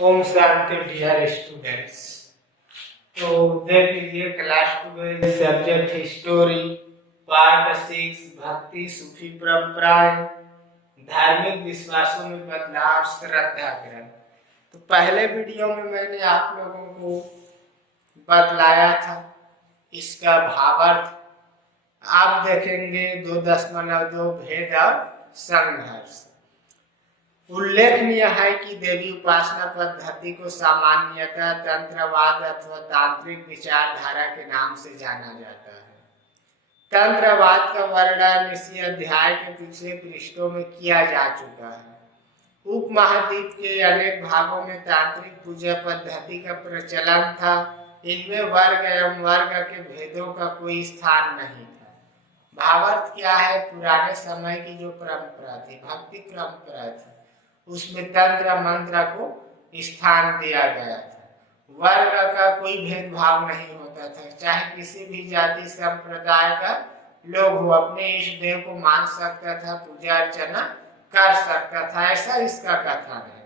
Om Shanti dear students. तो देख लीजिए क्लास 12 सब्जेक्ट हिस्टोरी पार्ट 6 भक्ति सूफी परंपराएं धार्मिक विश्वासों में बदलाव श्रद्धा ग्रंथ। तो पहले वीडियो में मैंने आप लोगों को बतलाया था इसका भावार्थ। आप देखेंगे 2.2 भेद और संघर्ष। उल्लेखनीय है कि देवी उपासना पद्धति को सामान्यतः तंत्रवाद अथवा तांत्रिक विचारधारा के नाम से जाना जाता है। तंत्रवाद का वर्णन इसी अध्याय के पिछले पृष्ठों में किया जा चुका है। उपमहाद्वीप के अनेक भागों में तांत्रिक पूजा पद्धति का प्रचलन था। इनमें वर्ग एवं वर्ग के भेदों का कोई स्थान नहीं था। भावार्थ क्या है? पुराने समय की जो परंपरा थी, भक्ति परंपरा थी, उसमें तंत्र मंत्र को स्थान दिया गया था। वर्ग का कोई भेदभाव नहीं होता था, चाहे किसी भी जाति संप्रदाय का लोग हो अपने इष्ट देव को मान सकता था, पूजा अर्चना कर सकता था। ऐसा इसका कथन है।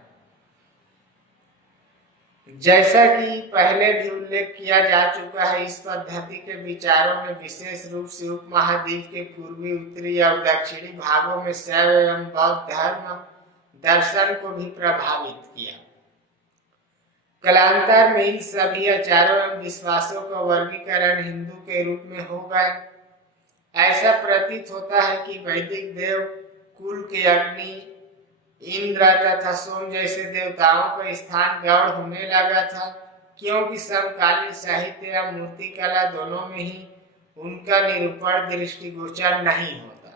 जैसा कि पहले भी उल्लेख किया जा चुका है, इस पद्धति के विचारों में विशेष रूप से उपमहाद्वीप के पूर्वी, उत्तरी और दक्षिणी भागों में शैव एवं बौद्ध धर्म दर्शन को भी प्रभावित किया। कालांतर में इन सभी आचारों एवं विश्वासों का वर्गीकरण हिंदू के रूप में हो गए। ऐसा प्रतीत होता है कि वैदिक देव कुल के अग्नि, इंद्र तथा सोम जैसे देवताओं का स्थान गौड़ होने लगा था, क्योंकि समकालीन साहित्य या मूर्ति कला दोनों में ही उनका निरूपण दृष्टिगोचर नहीं होता।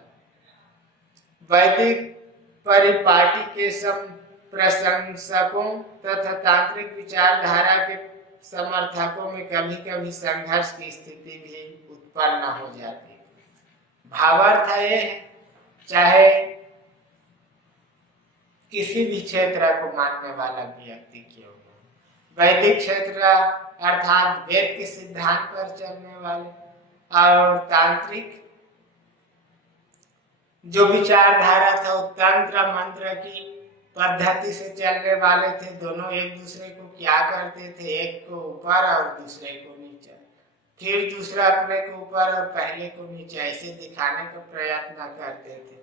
वैदिक परिपाटी के प्रशंसकों तथा तांत्रिक विचारधारा के समर्थकों में कभी कभी संघर्ष की स्थिति भी उत्पन्न हो जाती है। भावार्थ है, चाहे किसी भी क्षेत्र को मानने वाला व्यक्ति क्यों हो, वैदिक क्षेत्र अर्थात वेद के सिद्धांत पर चलने वाले और तांत्रिक जो विचारधारा था वो तंत्र मंत्र की पद्धति से चलने वाले थे। दोनों एक दूसरे को क्या करते थे, एक को ऊपर और दूसरे को नीचे, फिर दूसरा अपने को ऊपर और पहले को नीचे, ऐसे दिखाने का प्रयत्न करते थे।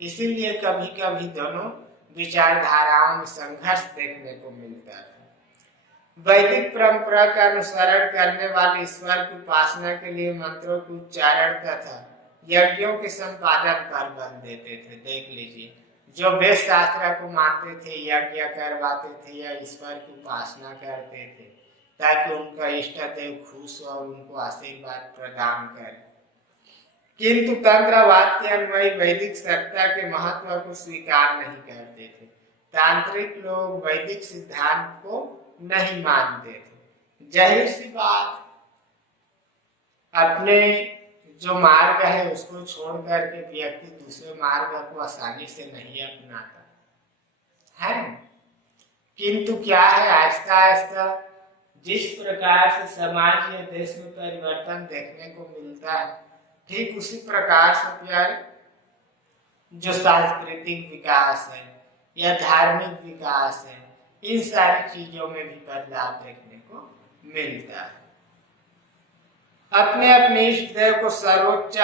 इसीलिए कभी कभी दोनों विचारधाराओं में संघर्ष देखने को मिलता था। वैदिक परंपरा का अनुसरण करने वाले ईश्वर की उपासना के लिए मंत्रों के उच्चारण तथा यज्ञों के संपादन पर बल देते थे। देख लीजिए, जो वेद शास्त्र को मानते थे, यज्ञ करवाते थे या ईश्वर की उपासना करते थे ताकि उनका इष्ट देव खुश हो और उनको आशीर्वाद प्रदान करे। किंतु तंत्रवाद के अनुयायी वैदिक सत्ता के महत्व को स्वीकार नहीं करते थे। तांत्रिक लोग वैदिक सिद्धांत को नहीं मानते थे। जाहिर सी बात, अपने जो मार्ग है उसको छोड़ करके व्यक्ति दूसरे मार्ग को आसानी से नहीं अपनाता है। किंतु क्या है, आहिस्ता आहिस्ता जिस प्रकार से समाज या देश में परिवर्तन देखने को मिलता है, ठीक उसी प्रकार से प्यारे जो सांस्कृतिक विकास है या धार्मिक विकास है, इन सारी चीजों में भी बदलाव देखने को मिलता है। अपने अपने इष्ट देव को सर्वोच्च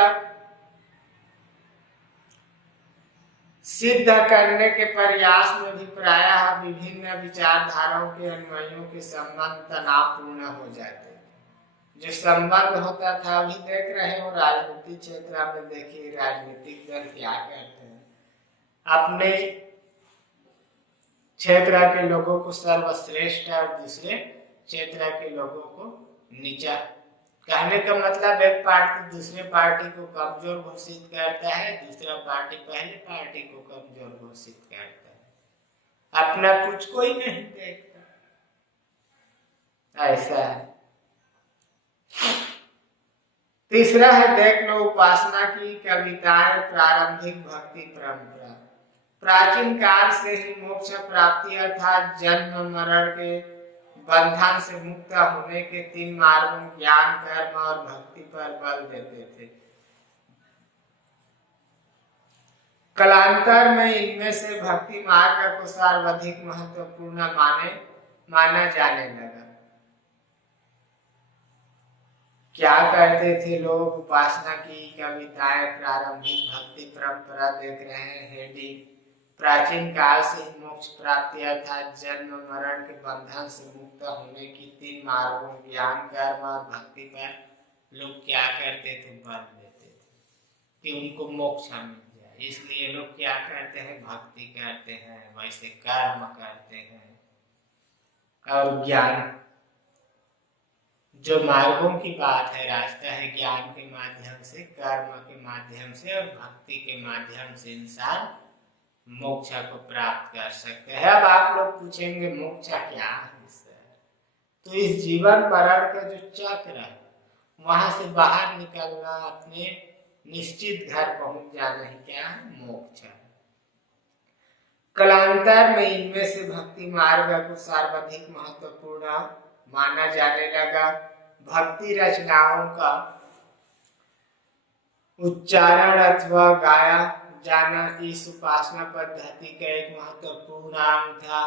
सिद्ध करने के प्रयास में भी प्रायः विभिन्न विचारधाराओं के अनुयायियों के संबंध तनावपूर्ण हो जाते हैं। जो संबंध होता था, अभी देख रहे हो राजनीतिक क्षेत्र में, देखिए राजनीतिक दल क्या करते हैं, अपने क्षेत्र के लोगों को सर्वश्रेष्ठ और दूसरे क्षेत्र के लोगों को नीचा। कहने का मतलब एक पार्टी दूसरे पार्टी को कमजोर घोषित करता है, दूसरा पार्टी पहले पार्टी को कमजोर घोषित करता है, अपना कुछ कोई नहीं देखता। ऐसा है। तीसरा है, देख लो उपासना की कविताएं। प्रारंभिक भक्ति परंपरा प्राचीन काल से ही मोक्ष प्राप्ति अर्थात जन्म मरण के बंधन से मुक्त होने के 3 मार्गों ज्ञान, कर्म और भक्ति पर बल देते थे। कालांतर में इनमें से भक्ति मार्ग को सर्वाधिक महत्वपूर्ण माने माना जाने लगा। क्या करते थे लोग? उपासना की कविताएं, प्रारंभिक भक्ति परंपरा देख रहे हैं। हेडिंग: प्राचीन काल से ही मोक्ष प्राप्ति अर्थात जन्म मरण के बंधन से मुक्त होने की 3 मार्गों ज्ञान, कर्म और भक्ति पर लोग क्या करते थे? बल देते थे कि उनको मोक्ष मिल जाए। इसलिए लोग क्या करते हैं? भक्ति करते हैं, वैसे कर्म करते हैं और ज्ञान। जो मार्गों की बात है, रास्ता है ज्ञान के माध्यम से, कर्म के माध्यम से और भक्ति के माध्यम से इंसान मोक्ष को प्राप्त कर सकते हैं। अब आप लोग पूछेंगे मोक्ष क्या है? तो इस जीवन मरण का जो चक्र है, वहां से बाहर निकलना, अपने निश्चित घर पहुंच जाना ही क्या है? मोक्ष है। कालांतर में इनमें से भक्ति मार्ग को सर्वाधिक महत्वपूर्ण माना जाने लगा। भक्ति रचनाओं का उच्चारण अथवा गाया जाना इस उपासना पद्धति का एक महत्वपूर्ण अंग था।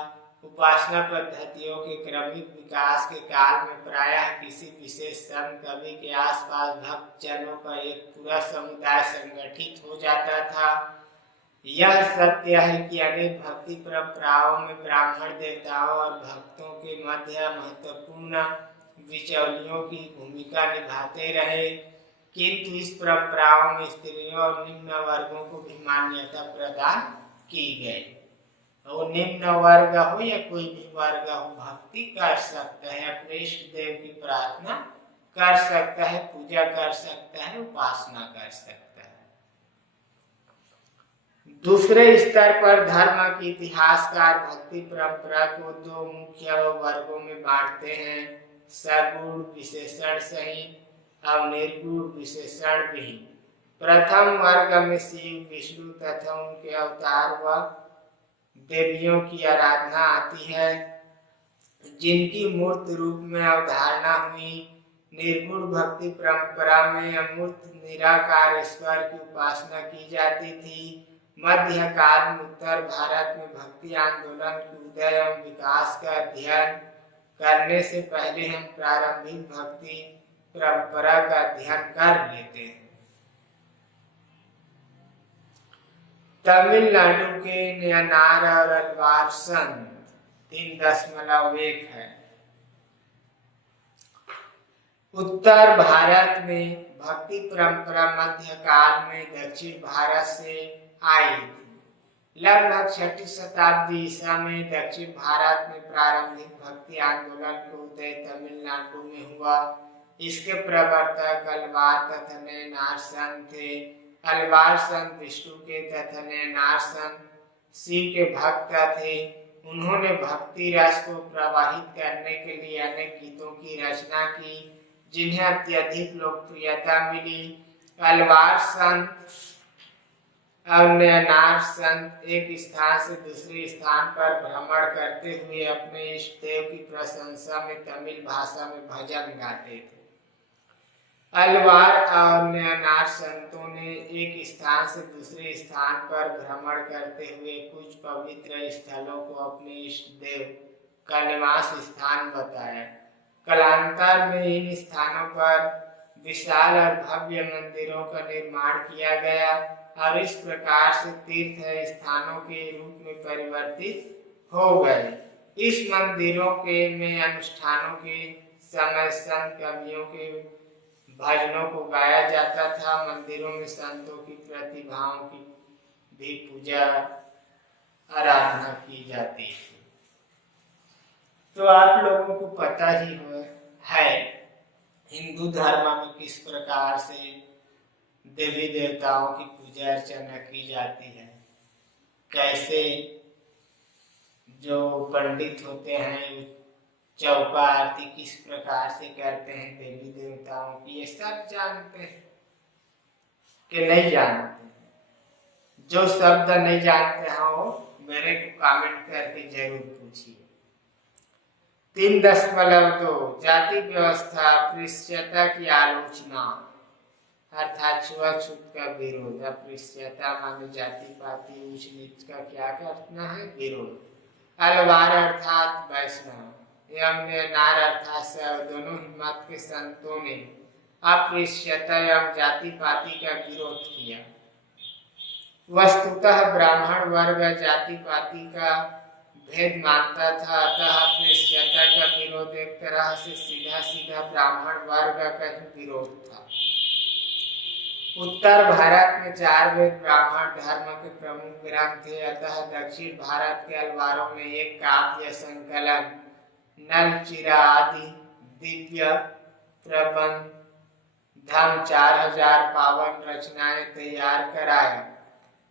उपासना पद्धतियों के क्रमिक विकास के काल में प्रायः किसी विशेष संत कवि के आसपास भक्त जनों का एक पूरा समुदाय संगठित हो जाता था। यह सत्य है कि अनेक भक्ति परंपराओं में ब्राह्मण देवताओं और भक्तों के मध्य महत्वपूर्ण बिचौलियों की भूमिका निभाते रहे, किंतु इस परंपराओं में स्त्रियों और निम्न वर्गों को भी मान्यता प्रदान की गई। वो निम्न वर्ग हो या कोई भी वर्ग हो, भक्ति कर सकता है, अपने इष्ट देव की प्रार्थना कर सकता है, पूजा कर सकता है, उपासना कर सकता है। दूसरे स्तर पर धर्म के इतिहासकार भक्ति परंपरा को 2 मुख्य वर्गों में बांटते हैं: सगुण विशेषण सहित और निर्गुण विशेषण विहीन। प्रथम वर्ग में शिव, विष्णु तथा उनके अवतार व देवियों की आराधना आती है, जिनकी मूर्त रूप में अवधारणा हुई। निर्गुण भक्ति परंपरा में अमूर्त निराकार ईश्वर की उपासना की जाती थी। मध्यकाल में उत्तर भारत में भक्ति आंदोलन के उदय एवं विकास का अध्ययन करने से पहले हम प्रारंभिक भक्ति परंपरा का अध्ययन कर लेते हैं। तमिलनाडु के नयनार और अलवार संत 3.1 है। उत्तर भारत में भक्ति परंपरा मध्यकाल में दक्षिण भारत से आई थी। लगभग 6वीं शताब्दी ईसा में दक्षिण भारत में प्रारंभिक भक्ति आंदोलन का उदय तमिलनाडु में हुआ। इसके प्रवर्तक अलवार तथा नयनार संत थे। अलवार संत विष्णु के तथा नयनार संत शिव के भक्त थे। उन्होंने भक्ति रस को प्रवाहित करने के लिए अनेक गीतों की रचना की, जिन्हें अत्यधिक लोकप्रियता मिली। अलवार संत और नयनार संत एक स्थान से दूसरे स्थान पर भ्रमण करते हुए अपने इष्ट देव की प्रशंसा में तमिल भाषा में भजन गाते थे। अलवार और नयनार संतों ने एक स्थान से दूसरे स्थान पर भ्रमण करते हुए कुछ पवित्र स्थलों को अपने इष्ट देव का निवास स्थान बताया। कालांतर में इन स्थानों पर विशाल और भव्य मंदिरों का निर्माण किया गया और इस प्रकार से तीर्थ स्थानों के रूप में परिवर्तित हो गए। इस मंदिरों के में अनुष्ठानों के समय संत कवियों के भजनों को गाया जाता था। मंदिरों में संतों की प्रतिभाओं की भी पूजा आराधना की जाती थी। तो आप लोगों को पता ही है हिंदू धर्म में किस प्रकार से देवी देवताओं की पूजा अर्चना की जाती है, कैसे जो पंडित होते हैं चौका आरती किस प्रकार से करते हैं देवी देवताओं की, ये सब जानते हैं कि नहीं जानते? जो शब्द नहीं जानते हो मेरे को कमेंट करके जरूर पूछिए। 3.2 जाति व्यवस्था अस्पृश्यता की आलोचना अर्थात छुआछूत का विरोध। अस्पृश्यता माने जाति पाति ऊंच नीच का क्या करना है? विरोध। अलवार अर्थात वैष्णव एवं नार अर्थात दोनों ही मत के संतों ने अस्पृश्यता एवं जाति पाति का विरोध किया। वस्तुतः ब्राह्मण वर्ग जाति पाति का भेद मानता था, अतः अस्पृश्यता का विरोध एक तरह से सीधा सीधा ब्राह्मण वर्ग का ही विरोध था। उत्तर भारत में 4 वेद ब्राह्मण धर्म के प्रमुख ग्रंथ थे, अतः दक्षिण भारत के अलवारों में एक काव्य संकलन नलचिरा आदि दिव्य प्रबंध धम 4000 पावन रचनाएं तैयार कराया।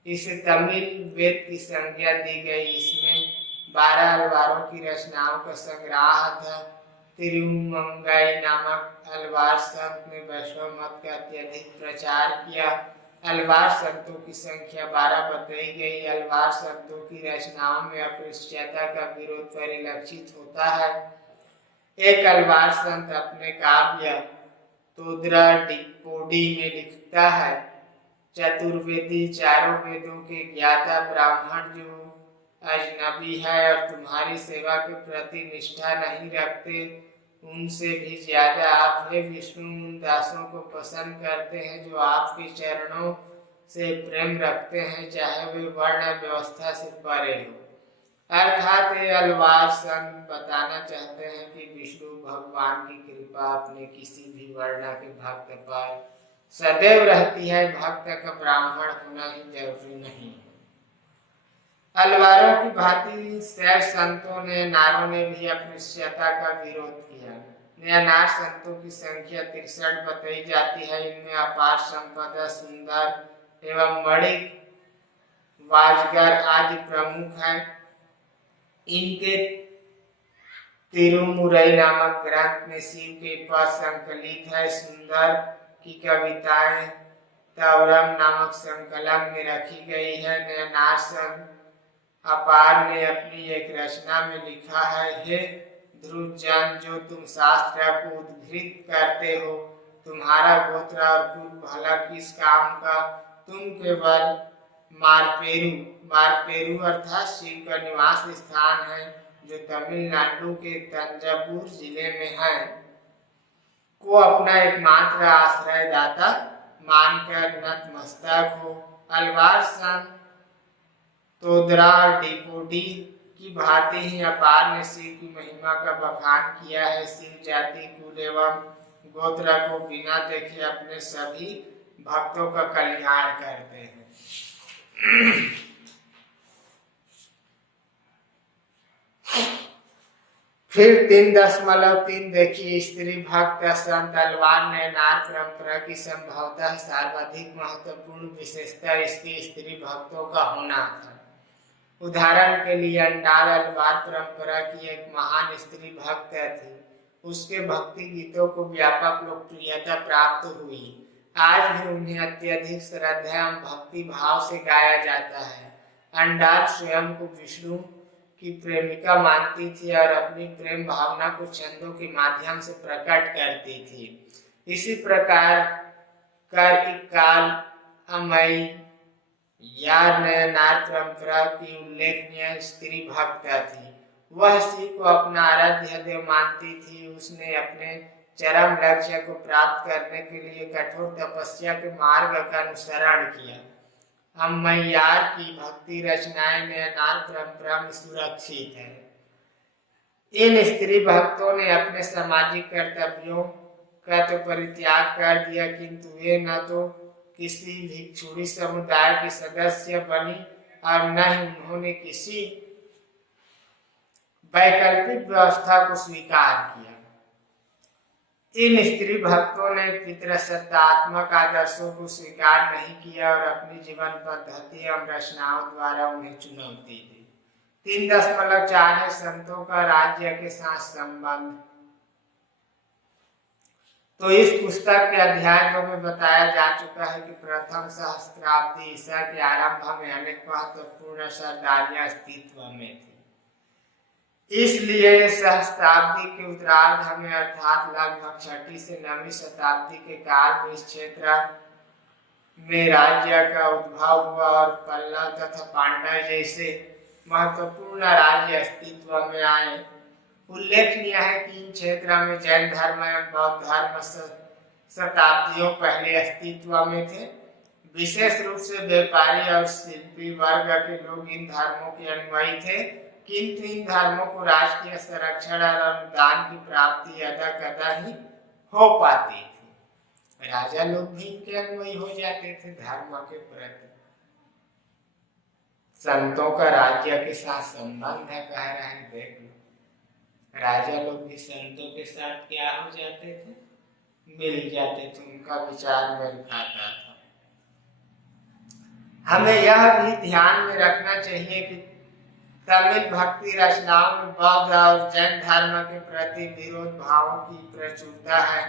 इसे तमिल वेद की संज्ञा दी गई। इसमें 12 अलवारों की रचनाओं का संग्रह था। तिरुमंगई नामक अलवार संत ने वैष्णव मत का अत्यधिक प्रचार किया। अलवार संतों की संख्या 12 बताई गई। अलवार संतों की रचनाओं में अस्पृश्यता का विरोध परिलक्षित होता है। एक अलवार संत अपने काव्य तोद्रा डिपोडी में लिखता है, चतुर्वेदी चारों वेदों के ज्ञाता ब्राह्मण जो अजनबी है और तुम्हारी सेवा के प्रति निष्ठा नहीं रखते, उनसे भी ज्यादा आप हे विष्णु उन दासों को पसंद करते हैं जो आपके चरणों से प्रेम रखते हैं, चाहे वे वर्ण व्यवस्था से परे हो। अर्थात ये अलवार संत बताना चाहते हैं कि विष्णु भगवान की कृपा अपने किसी भी वर्ण के भक्त पर सदैव रहती है। भक्त का ब्राह्मण होना ही जरूरी नहीं। अलवारों की भांति शैव संतों ने नारों ने भी अस्पृश्यता का विरोध किया। नार संतों की संख्या 63 बताई जाती है। इनमें अपार संपदा, सुंदर एवं मणिक, वाजगर आदि प्रमुख हैं। इनके तिरुमुरई नामक ग्रंथ में शिव के पद संकलित है। सुंदर की कविताएं तवरम नामक संकलन में रखी गई है। नार संत अपार ने अपनी एक रचना में लिखा है, हे ध्रुवजन, जो तुम शास्त्र को उद्धृत करते हो, तुम्हारा गोत्र और कुल भला किस काम का? तुम केवल मारपेरू अर्थात शिव का निवास स्थान है, जो तमिलनाडु के तंजावुर जिले में है, को अपना एकमात्र आश्रयदाता मानकर नतमस्तक हो। अलवार संत तोद्रा डिपोडी की भांति ही अपार ने शिव की महिमा का बखान किया है। शिव जाति, कुल एवं गोत्र को बिना देखे अपने सभी भक्तों का कल्याण करते हैं। फिर 3.3 देखिए, स्त्री भक्त संत अलवार ने नार परंपरा की संभवतः सर्वाधिक महत्वपूर्ण विशेषता इसकी स्त्री भक्तों का होना था। उदाहरण के लिए अंडाल अलवार परंपरा की एक महान स्त्री भक्त थी। उसके भक्ति गीतों को व्यापक लोकप्रियता प्राप्त हुई। आज भी उन्हें अत्यधिक श्रद्धा एवं भक्ति भाव से गाया जाता है। अंडाल स्वयं को विष्णु की प्रेमिका मानती थी और अपनी प्रेम भावना को छंदों के माध्यम से प्रकट करती थी। इसी प्रकार कर इक्काल अमई यार नार परंपरा की उल्लेखनीय स्त्री भक्त थी। वह शिव को अपना आराध्य देव मानती थी। उसने अपने चरम लक्ष्य को प्राप्त करने के लिए कठोर तपस्या के मार्ग का अनुसरण किया। अम्मैयार की भक्ति रचनाएं नार परंपरा में सुरक्षित है। इन स्त्री भक्तों ने अपने सामाजिक कर्तव्यों का तो परित्याग कर दिया, किंतु वे न तो किसी भिक्षुणी समुदाय के सदस्य बनी और न ही उन्होंने किसी वैकल्पिक व्यवस्था को स्वीकार किया। इन स्त्री भक्तों ने पितृसत्तात्मक आदर्शों को स्वीकार नहीं किया और अपनी जीवन पद्धति एवं रचनाओं द्वारा उन्हें चुनौती दी। 3.4 है संतों का राज्य के साथ संबंध। तो इस पुस्तक के अध्याय 2 में बताया जा चुका है कि प्रथम सहस्त्राब्दी ईसा के आरंभ में अनेक महत्वपूर्ण सरदारियां अस्तित्व में थी। इसलिए सहस्त्राब्दी के उत्तरार्ध में अर्थात लगभग 6वीं से 9वीं शताब्दी के काल में इस क्षेत्र में राज्य का उद्भव हुआ और पल्लव तथा पांड्य जैसे महत्वपूर्ण राज्य अस्तित्व में आए। उल्लेखनीय है कि इन क्षेत्रों में जैन धर्म एवं बौद्ध धर्म शताब्दियों पहले अस्तित्व में थे। विशेष रूप से व्यापारी और शिल्पी वर्ग के लोग इन धर्मों के अनुयायी थे, किंतु इन धर्मों को राजकीय संरक्षण और अनुदान की प्राप्ति अदा कदा ही हो पाती थी। राजा लोग भी इनके अनुयायी हो जाते थे धर्म के प्रति। संतों का राज्य के साथ संबंध है, कह रहे हैं, देख लो। राजा लोग भी संतों के साथ क्या हो जाते थे, मिल जाते थे, उनका विचार मेल खाता था। हमें यह भी ध्यान में रखना चाहिए कि तमिल भक्ति रचनाओं में बौद्ध और जैन धर्म के प्रति विरोध भावों की प्रचुरता है।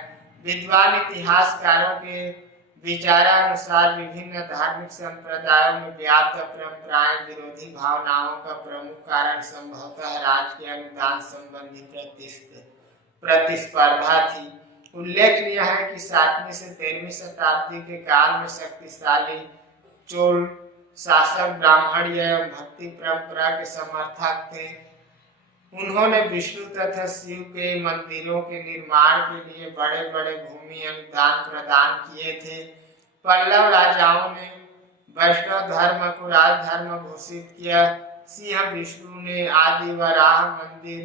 विद्वान इतिहासकारों के विचारानुसार विभिन्न धार्मिक संप्रदायों में व्याप्त परंपराएं विरोधी भावनाओं का प्रमुख कारण संभवतः राज्य के अनुदान संबंधी प्रतिस्पर्धा थी। उल्लेखनीय है कि 7वीं से 13वीं शताब्दी के काल में शक्तिशाली चोल शासक ब्राह्मण एवं भक्ति परंपरा के समर्थक थे। उन्होंने विष्णु तथा शिव के मंदिरों के निर्माण के लिए बड़े बड़े भूमि अनुदान प्रदान किए थे। पल्लव राजाओं ने वैष्णव धर्म को राजधर्म घोषित किया। सिंह विष्णु ने आदि वराह मंदिर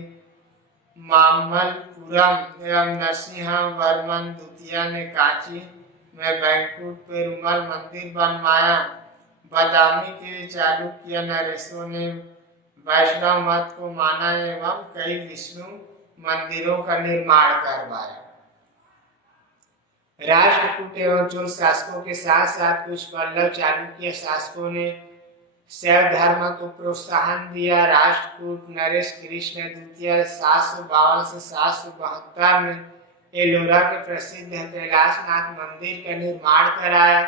मामल्लपुरम एवं नरसिंह वर्मन द्वितीय ने कांची में बैंकुट पेरुमल मंदिर बनवाया। बादामी के चालुक्य नरेशों ने वैष्णव मत को माना एवं कई विष्णु मंदिरों का निर्माण करवाया। राष्ट्रकूट एवं चोल शासकों के साथ साथ कुछ पल्लव चालुक्य शासकों ने शैव धर्म को प्रोत्साहन दिया। राष्ट्रकूट नरेश कृष्ण द्वितीय 752 से 772 में एलोरा के प्रसिद्ध कैलाशनाथ मंदिर का निर्माण कराया।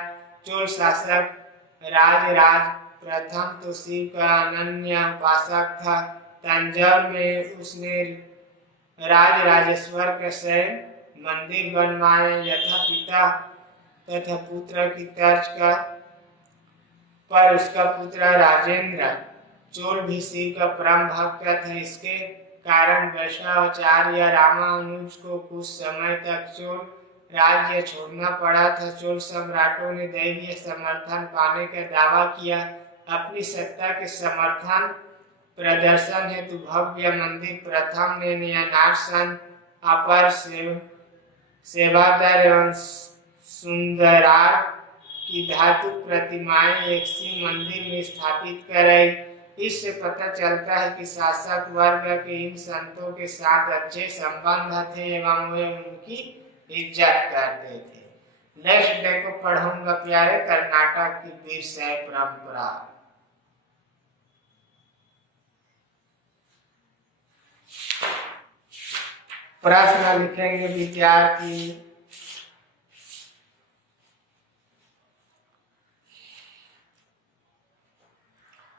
चोल शासक राजराज प्रथम तो शिव का अनन्य उपासक था। तंजौर में उसने राजराजेश्वर के शैव मंदिर बनवाए यथा पिता तथा पुत्र की तर्ज का, पर उसका पुत्र राजेंद्र चोल भी शिव का परम भक्त था। इसके कारण वैष्णवाचार्य रामानुज को कुछ समय तक चोल राज्य छोड़ना पड़ा था। चोल सम्राटों ने दैवीय समर्थन पाने का दावा किया। अपनी सत्ता के समर्थन प्रदर्शन हेतु भव्य मंदिर प्रथम ने नियनार्सन अपर सेवादार एवं सुंदरार की धातु प्रतिमाएं एक शिव मंदिर में स्थापित कराई। इससे पता चलता है कि शासक वर्ग के इन संतों के साथ अच्छे संबंध थे एवं वे उनकी इज्जत करते थे। नेक्स्ट डे को पढ़ूंगा प्यारे कर्नाटक की वीर शैव परंपरा। प्रश्न लिखेंगे विद्यार्थी।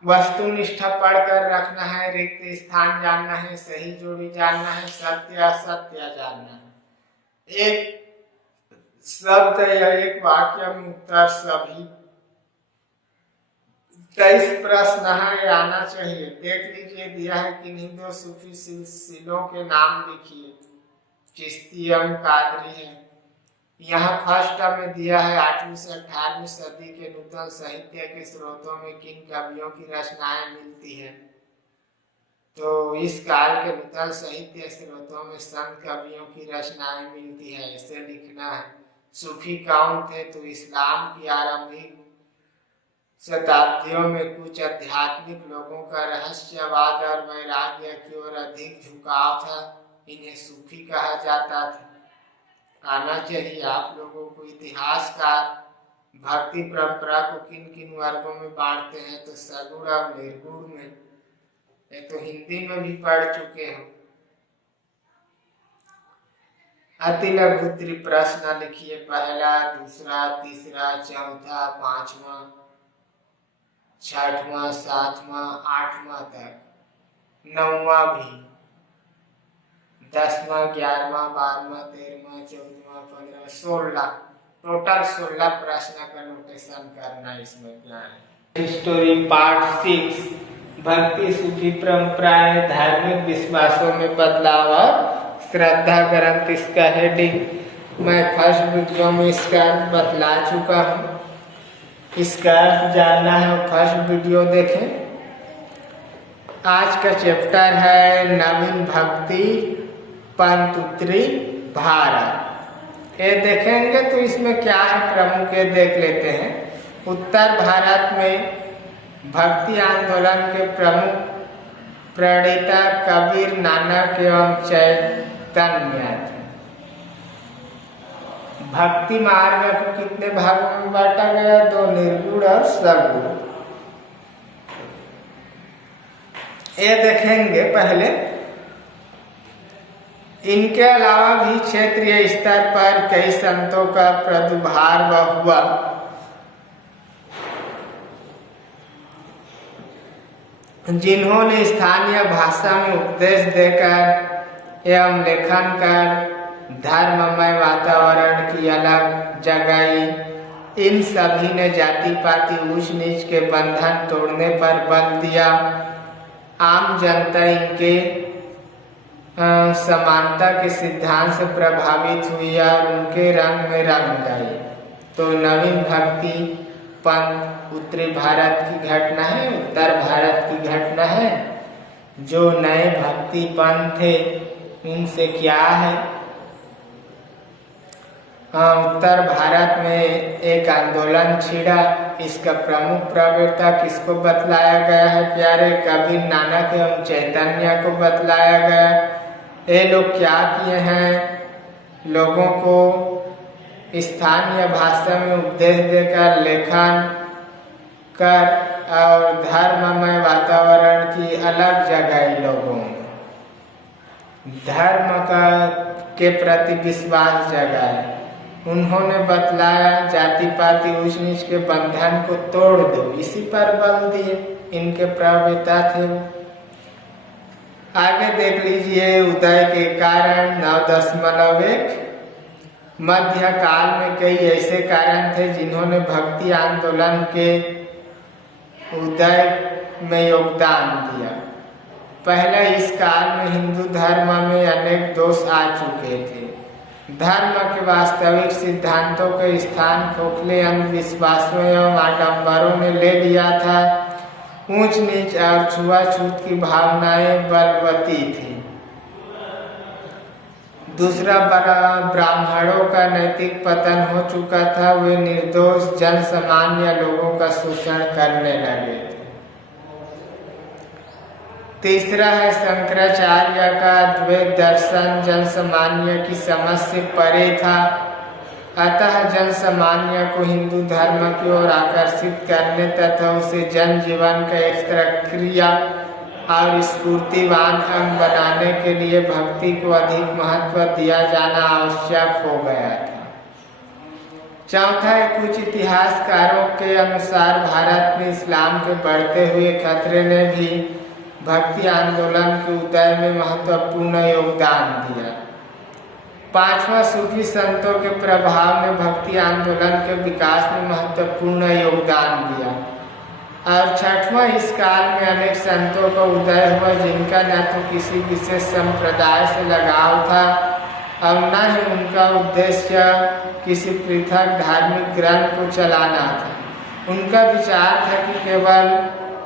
वस्तुनिष्ठ पढ़कर रखना है, रिक्त स्थान जानना है, सही जोड़ी जानना है, सत्य असत्य जानना है। एक शब्द या एक वाक्य में उत्तर सभी 23 प्रश्न है, आना चाहिए। देख लीजिए दिया है कि नहीं, 2 सूफी सिलसिलों के नाम लिखिए। चिश्तियम कादरी है। यहाँ फर्स्ट में दिया है 8वीं से 18वीं सदी के नूतन साहित्य के स्रोतों में किन कवियों की रचनाएं मिलती हैं। तो इस काल के नूतन साहित्य स्रोतों में संत कवियों की रचनाएं मिलती है, इसे लिखना है। सूफी कौन थे, तो इस्लाम की आरंभिक शताब्दियों में कुछ आध्यात्मिक लोगों का रहस्यवाद और वैराग्य की ओर अधिक झुकाव था, इन्हें सूफी कहा जाता था। आना चाहिए आप लोगों को। इतिहासकार भक्ति परंपरा को किन किन वर्गों में बांटते हैं, तो सगुण और निर्गुण में। ये तो हिंदी में भी पढ़ चुके हो। अति लघु प्रश्न लिखिए, पहला, दूसरा, तीसरा, चौथा, 5वां, 6वां, 7वां, 8वां तक, 9वां भी, 10वां, 11वां, 12वां, 13वां, 14वां, 15वां, 16, टोटल 16 प्रश्न का नोटेशन करना इसमें क्या है। हिस्टोरी पार्ट 6 भक्ति सूफी परंपराएं, धार्मिक विश्वासों में बदलाव और श्रद्धा ग्रंथ इसका हेडिंग मैं फर्स्ट वीडियो में इसका बतला चुका हूँ। इसका जानना है फर्स्ट वीडियो देखें। आज का चैप्टर है नवीन भक्ति पंथ उत्तरी भारत। ये देखेंगे तो इसमें क्या है प्रमुख ये देख लेते हैं। उत्तर भारत में भक्ति आंदोलन के प्रमुख प्रणेता कबीर, नानक एवं चैतन्य थे। भक्ति मार्ग को कितने भागों में बांटा गया? दो, निर्गुण और सगुण। ये देखेंगे पहले। इनके अलावा भी क्षेत्रीय स्तर पर कई संतों का प्रादुर्भाव हुआ। जिन्होंने स्थानीय भाषा में उपदेश देकर एवं लेखन कर धर्ममय वातावरण की अलग जगाई। इन सभी ने जाति पाति ऊंच नीच के बंधन तोड़ने पर बल दिया। आम जनता इनके समानता के सिद्धांत से प्रभावित हुई और उनके रंग में रंग गई। तो नवीन भक्ति पंथ उत्तरी भारत की घटना है, उत्तर भारत की घटना है। जो नए भक्ति पंथ थे उनसे क्या है? उत्तर भारत में एक आंदोलन छिड़ा। इसका प्रमुख प्रवक्ता किसको बतलाया गया है? प्यारे कबीर, नानक एवं चैतन्य को बतलाया गया। ये लोग क्या किए हैं? लोगों को स्थानीय भाषा में उपदेश देकर, लेखन कर और धर्ममय वातावरण की अलग जगाई। लोगों धर्म के प्रति विश्वास जगाए। उन्होंने बतलाया जाति पाति ऊंच नीच के बंधन को तोड़ दो, इसी पर बल दिए। इनके प्रवक्ता थे। आगे देख लीजिए। उदय के कारण 9.1। मध्य काल में कई ऐसे कारण थे जिन्होंने भक्ति आंदोलन के उदय में योगदान दिया। पहले इस काल में हिंदू धर्म में अनेक दोष आ चुके थे। धर्म के वास्तविक सिद्धांतों के स्थान खोखले अंधविश्वासों एवं आडंबरों ने ले लिया था। ऊंच नीच और छुआछूत की भावनाएं बलवती थी। दूसरा, ब्राह्मणों का नैतिक पतन हो चुका था। वे निर्दोष जन सामान्य लोगों का शोषण करने लगे थे। तीसरा है शंकराचार्य का द्वैत दर्शन जन सामान्य की समझ से परे था। अतः जन सामान्य को हिंदू धर्म की ओर आकर्षित करने तथा उसे जन जीवन का एक सक्रिय और स्फूर्तिवान अंग बनाने के लिए भक्ति को अधिक महत्व दिया जाना आवश्यक हो गया था। चौथा है, कुछ इतिहासकारों के अनुसार भारत में इस्लाम के बढ़ते हुए खतरे ने भी भक्ति आंदोलन के उदय में महत्वपूर्ण योगदान दिया। पांचवा, सूफी संतों के प्रभाव ने भक्ति आंदोलन के विकास में महत्वपूर्ण योगदान दिया। और छठवां, इस काल में अनेक संतों का उदय हुआ जिनका न तो किसी विशेष संप्रदाय से लगाव था और न ही उनका उद्देश्य किसी पृथक धार्मिक ग्रंथ को चलाना था। उनका विचार था कि केवल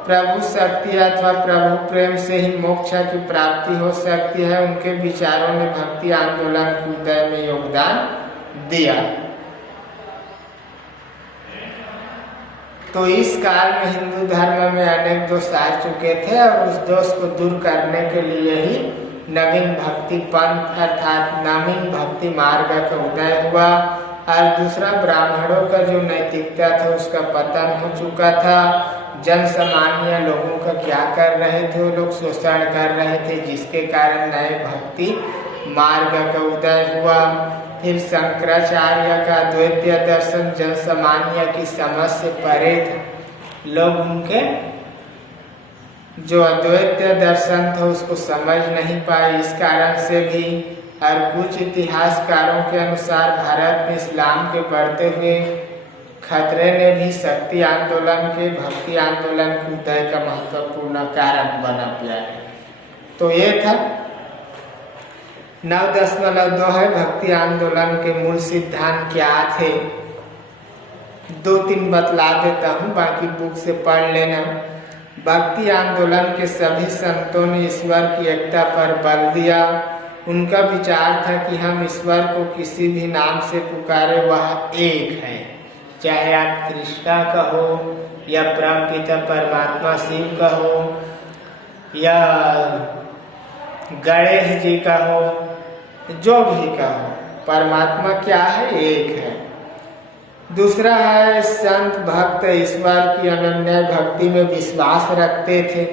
प्रभु शक्ति अथवा प्रभु प्रेम से ही मोक्ष की प्राप्ति हो सकती है। उनके विचारों ने भक्ति आंदोलन के उदय में योगदान दिया। तो इस काल में हिंदू धर्म में अनेक दोष आ चुके थे और उस दोष को दूर करने के लिए ही नवीन भक्ति पंथ अर्थात नवीन भक्ति मार्ग का उदय हुआ। और दूसरा, ब्राह्मणों का जो नैतिकता था उसका पतन हो चुका था। जन सामान्य लोगों का क्या कर रहे थे? वो लोग शोषण कर रहे थे, जिसके कारण नए भक्ति मार्ग का उदय हुआ। फिर शंकराचार्य का द्वैतीय दर्शन जन सामान्य की समझ से परे था। लोग उनके जो अद्वैतीय दर्शन था उसको समझ नहीं पाए। इस कारण से भी और कुछ इतिहासकारों के अनुसार भारत में इस्लाम के बढ़ते हुए खतरे ने भी शक्ति आंदोलन के भक्ति आंदोलन के उदय का महत्वपूर्ण कारण बना प्यारे। तो ये था 9.2 है भक्ति आंदोलन के मूल सिद्धांत क्या थे। 2-3 बतला देता हूँ, बाकी बुक से पढ़ लेना। भक्ति आंदोलन के सभी संतों ने ईश्वर की एकता पर बल दिया। उनका विचार था कि हम ईश्वर को किसी भी नाम से पुकारे वह एक है, चाहे आप कृष्णा कहो या परमपिता परमात्मा शिव कहो या गणेश जी का हो, जो भी कहो, परमात्मा क्या है, एक है। दूसरा है संत भक्त ईश्वर की अनन्य भक्ति में विश्वास रखते थे।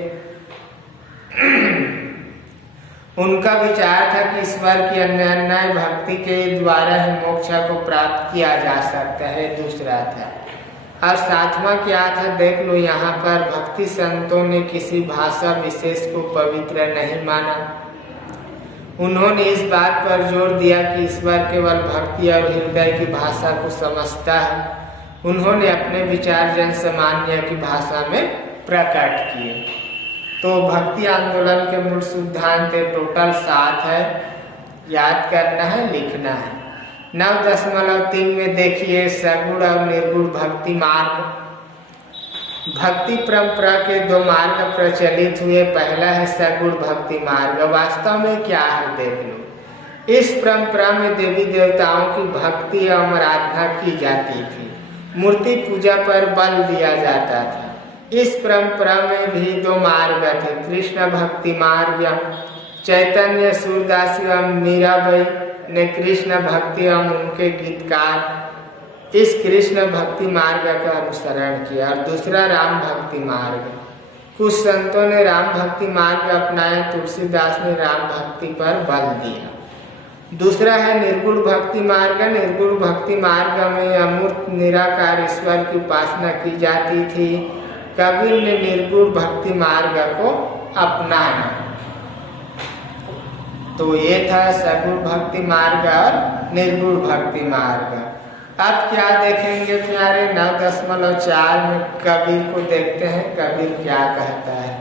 उनका विचार था कि ईश्वर की अनन्य भक्ति के द्वारा ही मोक्ष को प्राप्त किया जा सकता है। दूसरा था, और सातवां क्या था देख लो यहाँ पर, भक्ति संतों ने किसी भाषा विशेष को पवित्र नहीं माना। उन्होंने इस बात पर जोर दिया कि ईश्वर केवल भक्ति और हृदय की भाषा को समझता है। उन्होंने अपने विचार जन सामान्य की भाषा में प्रकट किए। तो भक्ति आंदोलन के मूल सिद्धांत टोटल 7 है, याद करना है, लिखना है। 9.3 में देखिए सगुण और निर्गुण भक्ति मार्ग। भक्ति परंपरा के 2 मार्ग प्रचलित हुए। पहला है सगुण भक्ति मार्ग। वास्तव में क्या है देख लो। इस परंपरा में देवी देवताओं की भक्ति और आराधना की जाती थी, मूर्ति पूजा पर बल दिया जाता था। इस परंपरा में भी 2 मार्ग थे, कृष्ण भक्ति मार्ग। चैतन्य सूरदास एवं मीराबाई ने कृष्ण भक्ति एवं उनके गीतकार इस कृष्ण भक्ति मार्ग का अनुसरण किया। और दूसरा राम भक्ति मार्ग। कुछ संतों ने राम भक्ति मार्ग अपनाया, तुलसीदास ने राम भक्ति पर बल दिया। दूसरा है निर्गुण भक्ति मार्ग। निर्गुण भक्ति मार्ग में अमूर्त निराकार ईश्वर की उपासना की जाती थी। कबीर ने निर्गुण भक्ति मार्ग को अपनाया। तो ये था सगुण भक्ति मार्ग और निर्गुण भक्ति मार्ग। अब क्या देखेंगे प्यारे, 9.4 में कबीर को देखते हैं। कबीर क्या कहता है।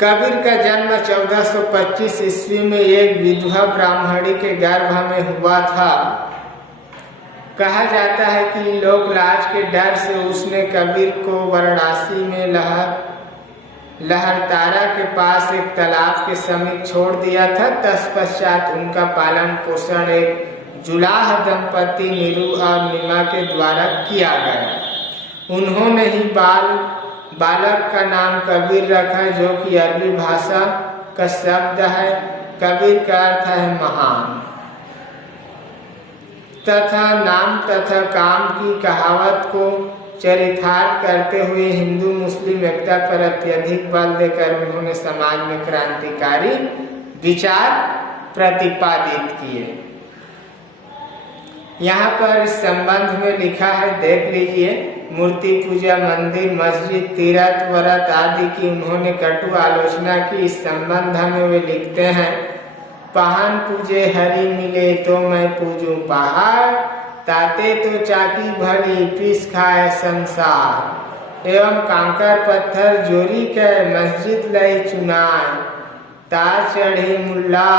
कबीर का जन्म 1425 ईस्वी में एक विधवा ब्राह्मणी के गर्भ में हुआ था। कहा जाता है कि लोक लाज के डर से उसने कबीर को वाराणसी में लहरतारा के पास एक तालाब के समीप छोड़ दिया था। तत्पश्चात उनका पालन पोषण एक जुलाह दंपति नीरू और नीमा के द्वारा किया गया। उन्होंने ही बालक का नाम कबीर रखा, जो कि अरबी भाषा का शब्द है। कबीर का अर्थ है महान। तथा नाम तथा काम की कहावत को चरितार्थ करते हुए हिंदू मुस्लिम एकता पर अत्यधिक बल देकर उन्होंने समाज में क्रांतिकारी विचार प्रतिपादित किए। यहाँ पर इस संबंध में लिखा है, देख लीजिए। मूर्ति पूजा, मंदिर, मस्जिद, तीर्थ व्रत आदि की उन्होंने कटु आलोचना की। इस संबंध में वे लिखते हैं, पहान पूजे हरि मिले तो मैं पूजूं पहाड़, ताते तो चाकी भली पीस खाए संसार, एवं कांकर पत्थर जोरी के मस्जिद लई चुनाए, तार चढ़ी मुल्ला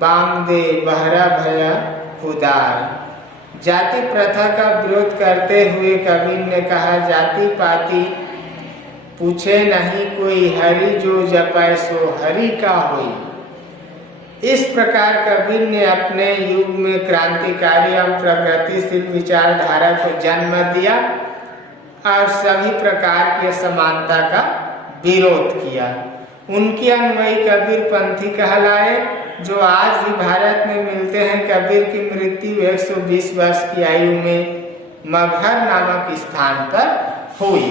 बांग दे बहरा भया खुदार। जाति प्रथा का विरोध करते हुए कबीर ने कहा, जाति पाति पूछे नहीं कोई, हरि जो जपै सो हरि का होई। इस प्रकार कबीर ने अपने युग में क्रांतिकारी और प्रगतिशील विचारधारा को जन्म दिया और सभी प्रकार की असमानता का विरोध किया। उनके अनुयायी कबीर पंथी कहलाए, जो आज भी भारत में मिलते हैं। कबीर की मृत्यु 120 वर्ष की आयु में मगहर नामक स्थान पर हुई।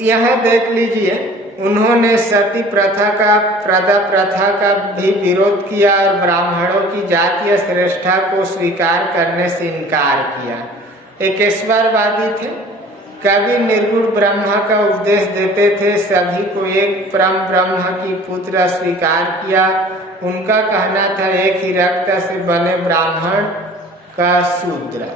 यह देख लीजिए, उन्होंने सती प्रथा का भी विरोध किया और ब्राह्मणों की जातीय श्रेष्ठता को स्वीकार करने से इनकार किया। एक ईश्वरवादी थे। कबीर निर्गुण ब्रह्म का उपदेश देते थे। सभी को एक परम ब्रह्म की पुत्र स्वीकार किया उनका कहना था एक ही रक्त से बने ब्राह्मण का शूद्र।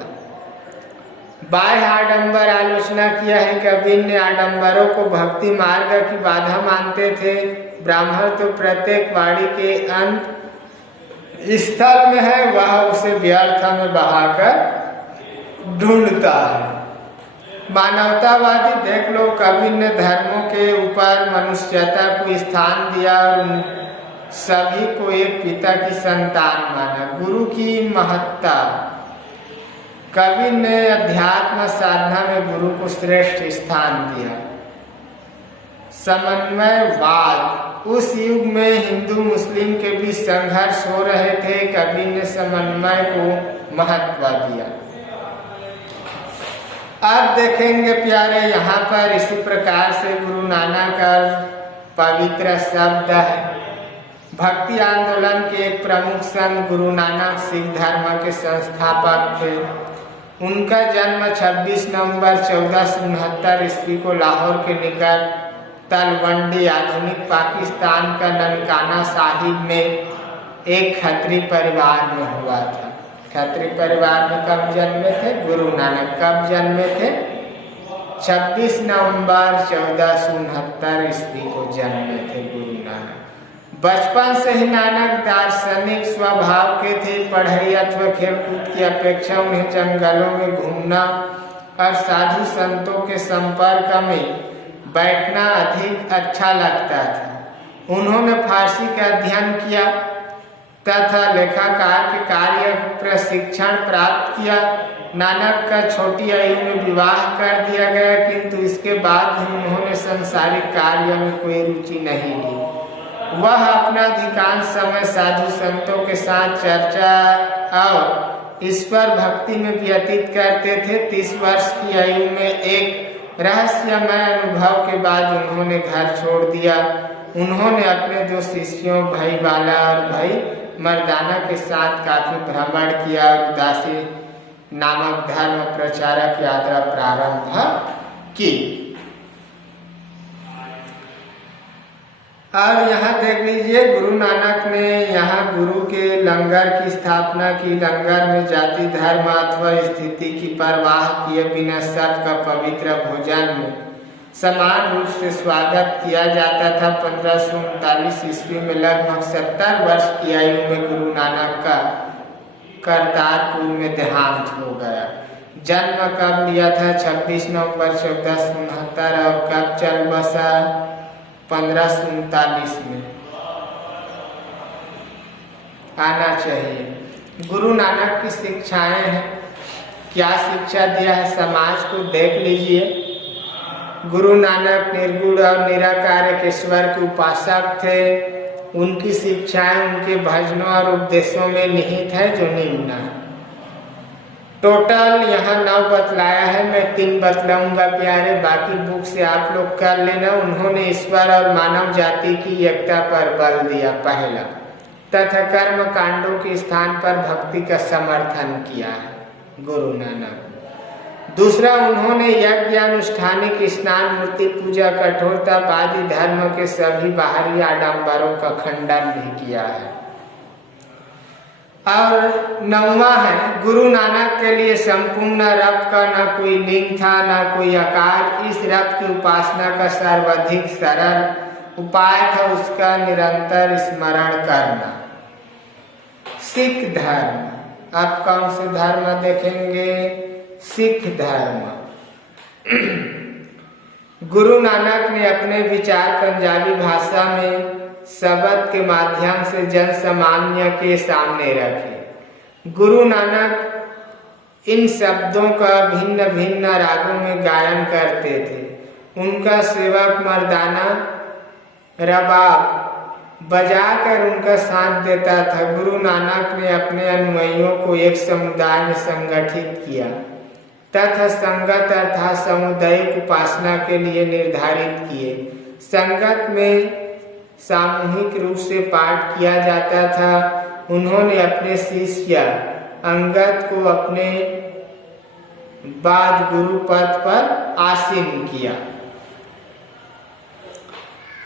बाह्य आडंबर आलोचना किया है। कबीर ने आडंबरों को भक्ति मार्ग की बाधा मानते थे। ब्राह्मण तो प्रत्येक वाणी के अंत स्थल में है, वह उसे व्यर्थ में बहाकर ढूंढता है। मानवतावादी देख लो, कबीर ने धर्मों के ऊपर मनुष्यता को स्थान दिया और उन सभी को एक पिता की संतान माना। गुरु की महत्ता, कबीर ने अध्यात्म साधना में गुरु को श्रेष्ठ स्थान दिया। समन्वयवाद, उस युग में हिंदू मुस्लिम के बीच संघर्ष हो रहे थे। कबीर ने समन्वय को महत्व दिया। अब देखेंगे प्यारे, यहाँ पर इसी प्रकार से गुरु नानक का पवित्र शब्द है। भक्ति आंदोलन के एक प्रमुख संत गुरु नानक सिख धर्म के संस्थापक थे। उनका जन्म 26 नवंबर 1469 ईस्वी को लाहौर के निकट तलवंडी आधुनिक पाकिस्तान का ननकाना साहिब में एक खत्री परिवार में हुआ था। खत्री परिवार में कब जन्मे थे? गुरु नानक कब जन्मे थे? 26 नवंबर 1469 ईस्वी को जन्मे थे गुरु नानक। बचपन से ही नानक दार्शनिक स्वभाव के थे। पढ़ाई अथवा खेलकूद की अपेक्षा उन्हें जंगलों में घूमना और साधु संतों के संपर्क में बैठना अधिक अच्छा लगता था। उन्होंने फारसी का अध्ययन किया तथा लेखाकार के कार्य प्रशिक्षण प्राप्त किया। नानक का छोटी आयु में विवाह कर दिया गया, किंतु इसके बाद भी उन्होंने सांसारिक कार्य में कोई रुचि नहीं ली। वह अपना अधिकांश समय साधु संतों के साथ चर्चा और ईश्वर भक्ति में व्यतीत करते थे। 30 वर्ष की आयु में एक रहस्यमय अनुभव के बाद उन्होंने घर छोड़ दिया। उन्होंने अपने 2 शिष्यों भाई बाला और भाई मर्दाना के साथ काफी भ्रमण किया और उदासी नामक धर्म प्रचारक यात्रा प्रारंभ की। और यहाँ देख लीजिए, गुरु नानक ने यहाँ गुरु के लंगर की स्थापना की। लंगर में जाति धर्म अथवा स्थिति की परवाह किए बिना सबका पवित्र भोजन में समान रूप से स्वागत किया जाता था। 1539 ईस्वी में लगभग 70 वर्ष की आयु में गुरु नानक का करतारपुर में देहांत हो गया। जन्म कब लिया था? 26 नवंबर 1469 और कब चल बसा? 1539 में आना चाहिए। गुरु नानक की शिक्षाएं हैं। क्या शिक्षा दिया है समाज को, देख लीजिए। गुरु नानक निर्गुण और निराकार एक ईश्वर के उपासक थे। उनकी शिक्षाएं उनके भजनों और उपदेशों में निहित है, जो निम्न है। टोटल यहाँ 9 बतलाया है, मैं 3 बतलाऊंगा प्यारे, बाकी बुक से आप लोग कर लेना। उन्होंने ईश्वर और मानव जाति की एकता पर बल दिया, पहला, तथा कर्म कांडों के स्थान पर भक्ति का समर्थन किया है गुरु नानक। दूसरा, उन्होंने यज्ञ, अनुष्ठानिक स्नान, मूर्ति पूजा, कठोरतावादी धर्म के सभी बाहरी आडंबरों का खंडन भी किया है। और 9वां है, गुरु नानक के लिए संपूर्ण रब का न कोई लिंग था न कोई आकार। इस रब की उपासना का सर्वाधिक सरल उपाय था उसका निरंतर स्मरण करना। सिख धर्म, आप कौन से धर्म देखेंगे? सिख धर्म। गुरु नानक ने अपने विचार पंजाबी भाषा में शब्द के माध्यम से जन सामान्य के सामने रखे। गुरु नानक इन शब्दों का भिन्न भिन्न रागों में गायन करते थे। उनका सेवक मर्दाना रबाब बजाकर उनका साथ देता था। गुरु नानक ने अपने अनुयायियों को एक समुदाय में संगठित किया तथा संगत अर्थात सामुदायिक उपासना के लिए निर्धारित किए। संगत में सामूहिक रूप से पाठ किया जाता था। उन्होंने अपने शिष्य अंगद को अपने बाद गुरु पद पर आसीन किया।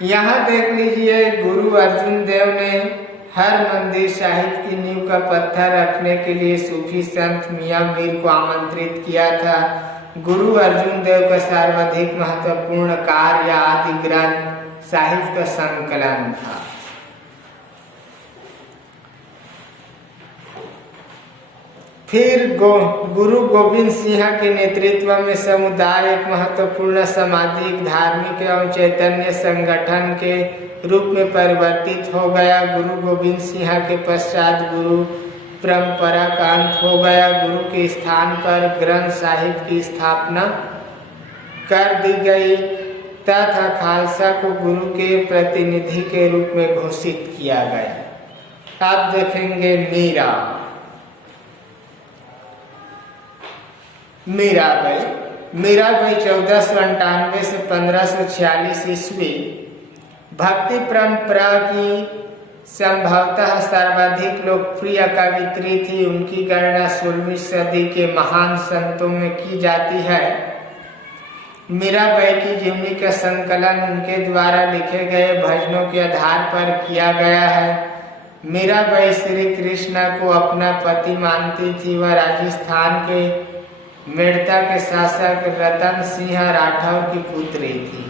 यहाँ देख लीजिए, गुरु अर्जुन देव ने हर मंदिर साहिब की नींव का पत्थर रखने के लिए सूफी संत मियां मीर को आमंत्रित किया था। गुरु अर्जुन देव का सर्वाधिक महत्वपूर्ण कार्य आदि ग्रंथ साहिब का संकलन था। फिर गुरु गोविंद सिंह के नेतृत्व में समुदाय एक महत्वपूर्ण सामाजिक, धार्मिक एवं चैतन्य संगठन के रूप में परिवर्तित हो गया। गुरु गोविंद सिंह के पश्चात गुरु परंपरा का अंत हो गया। गुरु के स्थान पर ग्रंथ साहिब की स्थापना कर दी गई तथा खालसा को गुरु के प्रतिनिधि के रूप में घोषित किया गया। अब देखेंगे मीराबाई 1498 से 1546 ईस्वी भक्ति परंपरा की संभवतः सर्वाधिक लोकप्रिय कवित्री थी। उनकी गणना 16वीं सदी के महान संतों में की जाती है। मीराबाई की जीवनी का संकलन उनके द्वारा लिखे गए भजनों के आधार पर किया गया है। मीराबाई श्री कृष्ण को अपना पति मानती थी। वह राजस्थान के मेड़ता के शासक रतन सिंह राठौर की पुत्री थी।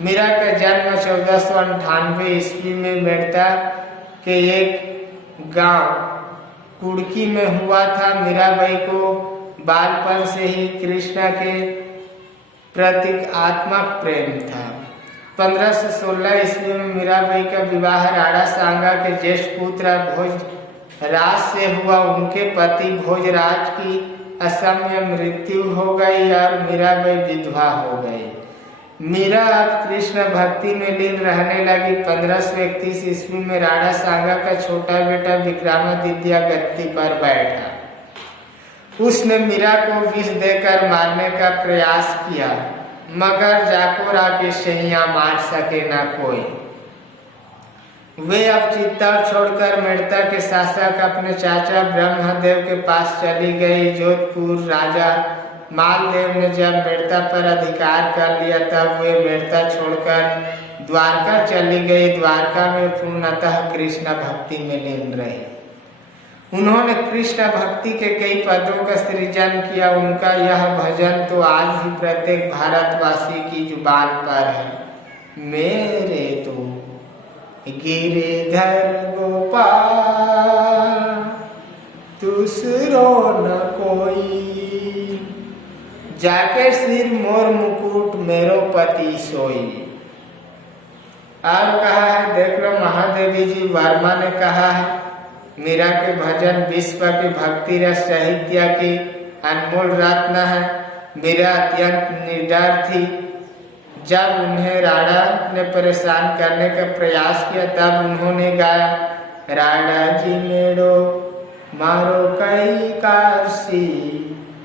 मीरा का जन्म 1498 ईस्वी में मेड़ता के एक गांव कुड़की में हुआ था। मीराबाई को बालपन से ही कृष्ण के प्रति आत्मक प्रेम था। 1516 ईस्वी में मीराबाई का विवाह राणा सांगा के ज्येष्ठ पुत्र भोजराज से हुआ। उनके पति भोजराज की असमय मृत्यु हो गई और मीराबाई विधवा हो गई। मीरा अब कृष्ण भक्ति में लीन रहने लगी। 1531 ईस्वी में राणा सांगा का छोटा बेटा विक्रमादित्य गद्दी पर बैठा। उसने मीरा को विष देकर मारने का प्रयास किया, मगर जाकोरा के सैया मार सके न कोई। वे अब चित्तौड़ छोड़कर मेड़ता के शासक अपने चाचा ब्रह्मदेव के पास चली गई। जोधपुर राजा मालदेव ने जब मेड़ता पर अधिकार कर लिया तब वे मेड़ता छोड़कर द्वारका चली गई। द्वारका में पूर्णतः कृष्ण भक्ति में लीन रही। उन्होंने कृष्ण भक्ति के कई पदों का सृजन किया। उनका यह भजन तो आज भी प्रत्येक भारतवासी की जुबान पर है। मेरे तो गिरिधर गोपाल दूसरो न कोई, जाके सिर मोर मुकुट मेरो पति सोई। और कहा है, देख लो महादेवी जी वर्मा ने कहा है, मीरा के भजन विश्व के भक्ति रस साहित्य की अनमोल रत्न है। मीरा अत्यंत निडर थी। जब उन्हें राणा ने परेशान करने का प्रयास किया तब उन्होंने गाया, राणा जी मेड़ो मारो कई काशी,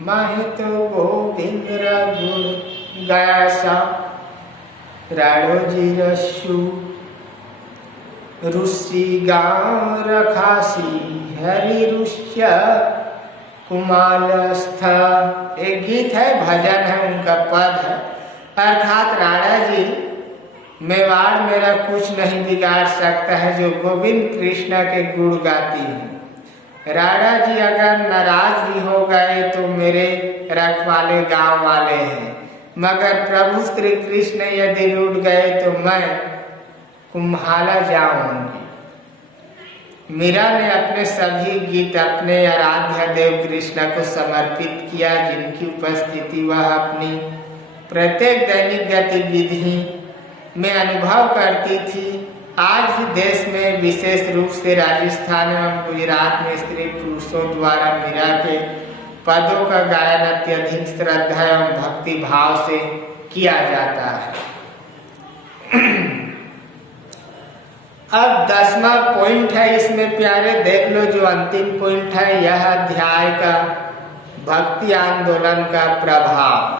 माहे तो गोविंद रघुर गाया सा। राणो जी रस्सु रुषि गाँव रखासी, हरि रुष्य कुमालस्थ। एक गीत है, भजन है, उनका पद है। अर्थात राणा जी मेवाड़ मेरा कुछ नहीं बिगाड़ सकता है, जो गोविंद कृष्ण के गुण गाती है। राणा जी अगर नाराज भी हो गए तो मेरे रखवाले गांव वाले हैं, मगर प्रभु श्री कृष्ण यदि रूठ गए तो मैं कुम्हाला जाऊंगी। मीरा ने अपने सभी गीत अपने आराध्य देव कृष्ण को समर्पित किया, जिनकी उपस्थिति वह अपनी प्रत्येक दैनिक गतिविधि में अनुभव करती थी। आज भी देश में विशेष रूप से राजस्थान एवं गुजरात में स्त्री पुरुषों द्वारा मीरा के पदों का गायन अत्यधिक श्रद्धा एवं भक्ति भाव से किया जाता है। अब 10वां पॉइंट है, इसमें प्यारे देख लो जो अंतिम पॉइंट है, यह अध्याय का भक्ति आंदोलन का प्रभाव।